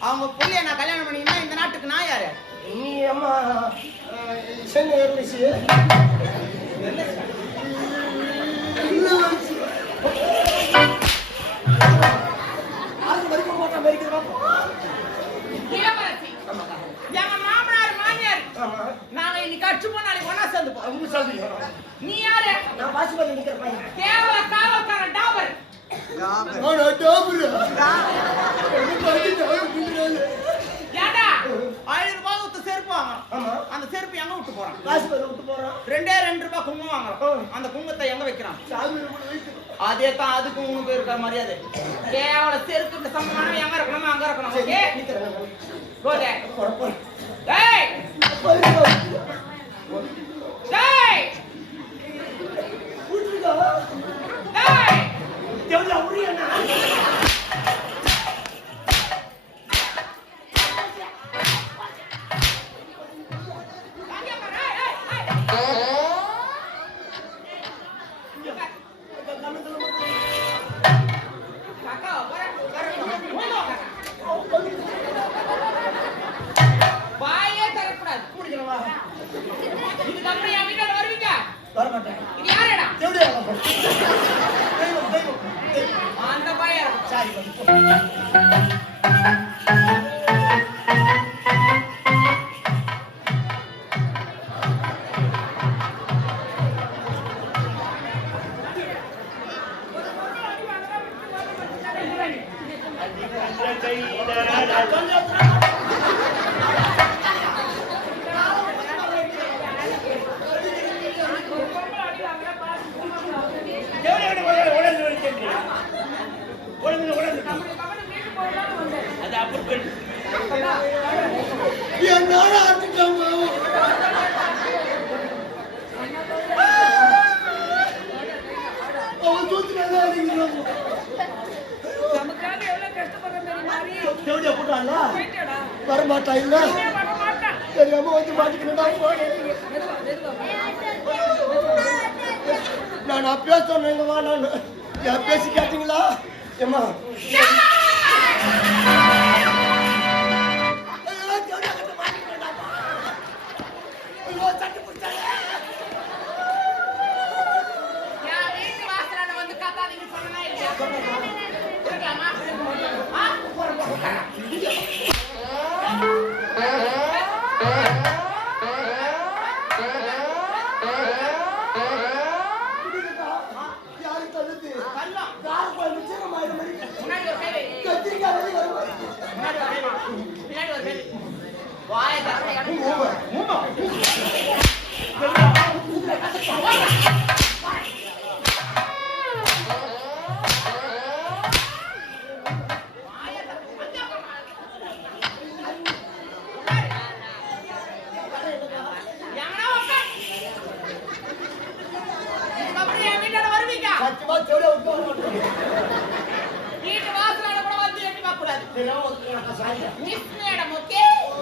அவங்க புள்ளைய நான் கல்யாணம் பண்ணினா இந்த நாட்டுக்கு நான் யாரு? நீ அம்மா சென்னை மாமியார் நாங்க இன்னைக்கு அடிச்சு போ நாளைக்கு ஒண்ணா சேர்ந்து போ நீ யாரு? நான் வாசிப்பதி நிக்கிற பையன். கேவல காவல்கார டாபர். ஏடா ஆயிரம் ரூபாய் விட்டு செருப்பு வாங்கலாம் ஆமா அந்த செருப்பு எங்க விட்டு போறான்? வாசிப்பதி விட்டு போறோம் ரெண்டே ரெண்டு ரூபாய் குங்குமம் வாங்கலாம் அந்த குங்குமத்தை எங்க வைக்கிறான்? அதே தான் அதுக்கும் உனக்கு இருக்கிற மரியாதை. கேவல செருப்புக்கு சமமான எங்க இருக்கணுமோ? அங்க இருக்கணும். ஓகே? டேய்! டேய்! டேய் うん。என்னால ஆட்டுட்டாங்க அவன் தூத்துனால அடிக்கிறாங்க நமக்காக எவ்வளவு கஷ்டப்படுறோம் வரமாட்டா இல்ல தெரியாம வந்து மாட்டிக்கிறேன் நான் அப்பயே நான் பேசி கேட்டீங்களா? ஏமா வீட்டு வாசலாண்ட கூட வந்து எட்டி பார்க்க கூடாது மிஸ் மேடம் ஓகே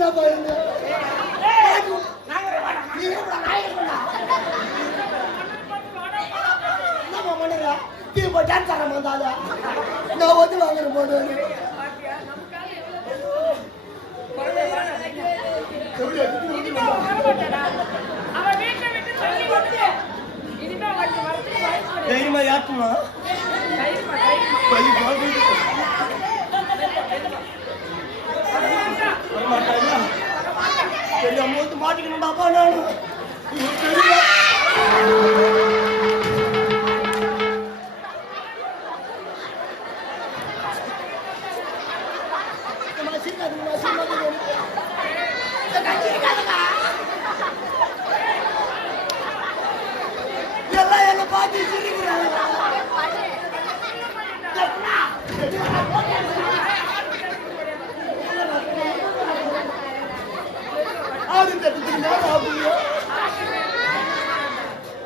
தேவடியா அடிக்கிறா பாருங்க நீ என்னடா நாய் என்னடா என்னம்மா பண்ணுறா தீ போய் டான்ஸ் ஆட வந்தால நான் வந்து வாங்குற போது பாத்தியா? நமக்காக எவ்வளவு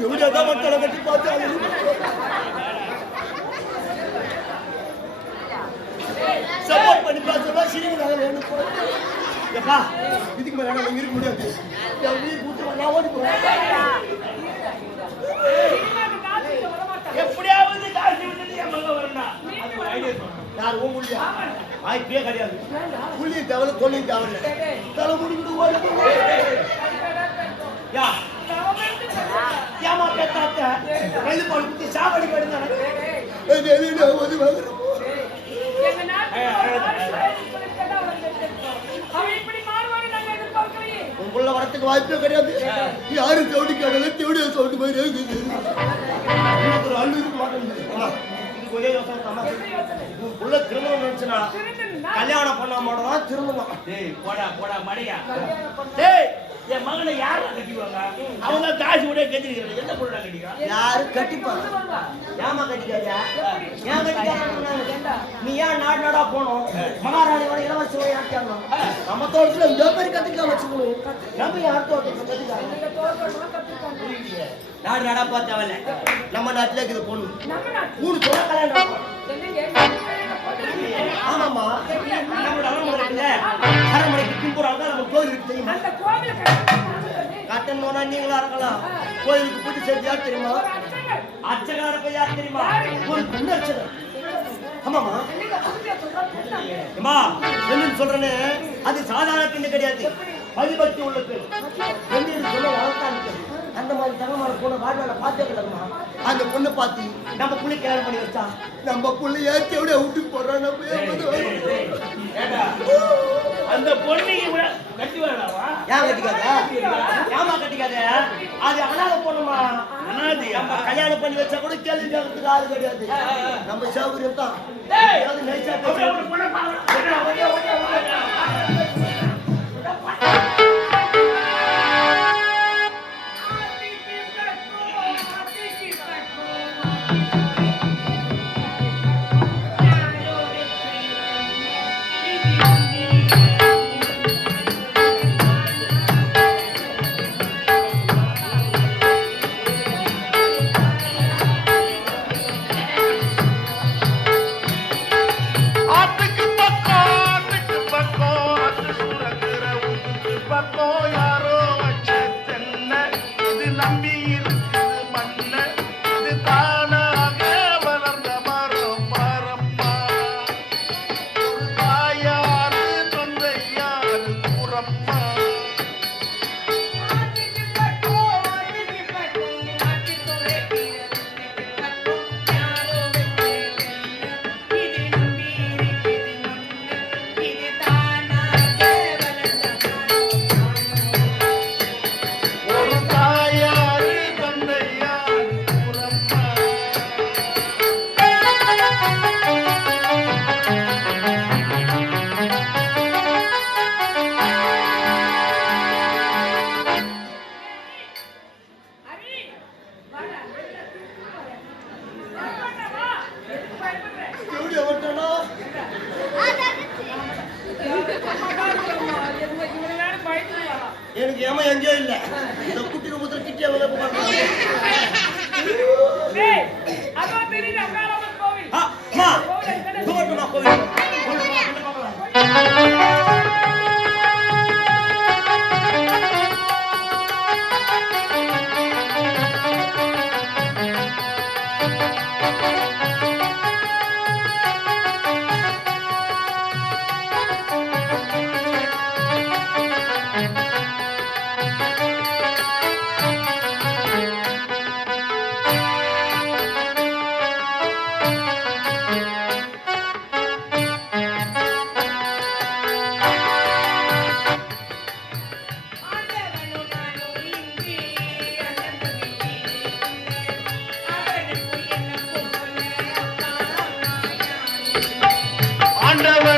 எவ்வளவுதான் மக்களை கட்டி பார்த்தாங்க சப்போர்ட் பண்ணி பார்த்தா சினிமா எப்பா இதுக்கு மேல எப்படியாவது யார் உன் முடியா வாய்ப்பே கிடையாது. புள்ளியும் தேவையில்ல கொல்லியும் தேவையில்ல தலை முடிக்கிட்டு ஓடி யா. ஏமா பேத்தாத்த பால் குத்தி சாவடி போயிடுந்தானே வந்து வாங்குறோம் எங்க நாட்டுக்கு ஒரு ஆள் வேணும்னு சொல்லிட்டு தான் அவன் செஞ்சிருக்கான். அவன் இப்படி மாறுவான்னு நாங்க எதிர்பார்க்கலையே. உள்ள வரத்துக்கு வாய்ப்பே கிடையாது. யாரு சவுடி கடல தேவடியா சவுண்டு மாதிரி இருக்குது. இன்னும் ஒரு யோசனை திருமணம் நினைச்சுனா கல்யாணம் பண்ணா மட்டும் டேய் போடா போடா மடையா டேய் என் மகனை யாரா கட்டிக்குவாங்க? அவங்க காசு கட்டிக்கிறாங்க பொருளா கட்டிக்கிறான் யாரு கட்டிப்பாங்க. ஏமா கட்டிக்காதயா? ஏன் கட்டிக்காத ஏண்டா? நீ ஏன் நாடு நாடா போனோம் மகாராணியோட இளவரசி யாருக்காங்க நம்ம தோட்டத்துல இந்த மாதிரி கத்திக்கா வச்சுக்கணும் நம்ம யார் தோட்டத்துல நாடு நாடா பார்த்தவல்ல நம்ம நாட்டுல இருக்குது பொண்ணு. நம்ம நாட்டு மூணு சொல்ல கல்யாணம் பொண்ணு? ஆமாமா நம்மளோட அரண்மனை இருக்குல்ல அரண்மனைக்கு பின்புறாங்க நம்ம கோயில் இருக்கு தெரியுமா கட்டணும் கட்டணும்னா நீங்களா இருக்கலாம். கோயிலுக்கு பூஜை செஞ்சு யார் தெரியுமா? அர்ச்சகர். அச்சகாரப்ப யார் தெரியுமா? ஒரு பொண்ணு அர்ச்சனை ஆமாமா. அம்மா என்னன்னு சொல்றேன்னு அது சாதாரண பெண்ணு கிடையாது. பதிபக்தி உள்ள பெண். பெண்ணின் சொல்ல வளர்த்தாங்க அந்த மாதிரி தங்கமான பொண்ணை வாழ்நாள பார்த்தே கிடக்குமா? அந்த பொண்ணை பார்த்து நம்ம புள்ளை கல்யாணம் பண்ணி வச்சா? நம்ம புள்ளை ஏற்றி விட விட்டு போடுறோம் அந்த கூட கட்டி வேணாவா ஏன் கட்டிக்காத? ஏமா கட்டிக்காத? அது அனாத பொண்ணுமா? நம்ம கல்யாணம் பண்ணி வச்சா கூட கேள்வி கேட்கறதுக்கு ஆள் கிடையாது. நம்ம சௌகரியம் தான் டேய், ஏமா என்ஜாய் இல்ல. இந்த குட்டி ரூபத்துல கிட்டி அவங்க போறாங்க ஆ, அம்மா, தூக்கட்டுமா கோவில்? கோவில். ஆண்டவனும்